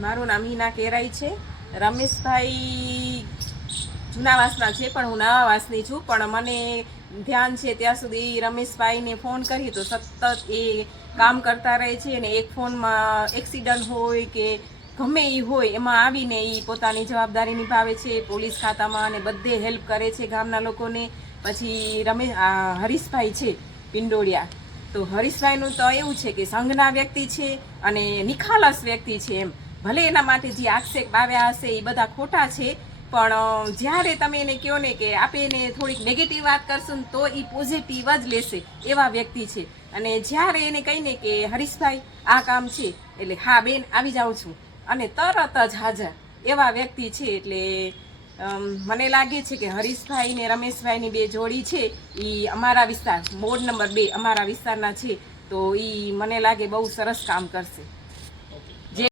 મારું નામ હિના કેરાઈ છે. રમેશભાઈ જૂનાવાસના છે પણ હું નવાવાસની છું. પણ મને ધ્યાન છે ત્યાં સુધી રમેશભાઈને ફોન કરી તો સતત એ કામ કરતા રહે છે અને એક ફોનમાં એક્સિડન્ટ હોય કે ગમે એ હોય એમાં આવીને એ પોતાની જવાબદારી નિભાવે છે. પોલીસ ખાતામાં અને બધે હેલ્પ કરે છે ગામના લોકોને. પછી હરીશભાઈ છે પિંડોળિયા, તો હરીશભાઈનું તો એવું છે કે સંઘના વ્યક્તિ છે અને નિખાલસ વ્યક્તિ છે એમ. ભલે એના માટે જે આક્ષેપ આવ્યા હશે એ બધા ખોટા છે, પણ જ્યારે તમે એને કહો ને કે આપણે એને થોડીક નેગેટિવ વાત કરશું ને તો એ પોઝિટિવ જ લેશે એવા વ્યક્તિ છે. અને જ્યારે એને કહીને કે હરીશભાઈ આ કામ છે એટલે હા બેન આવી જાઉં છું અને તરત જ હાજર એવા વ્યક્તિ છે. એટલે મને લાગે છે કે હરીશભાઈ ને રમેશભાઈની બે જોડી છે એ અમારા વિસ્તાર વોર્ડ નંબર 2 અમારા વિસ્તારના છે, તો એ મને લાગે બહુ સરસ કામ કરશે.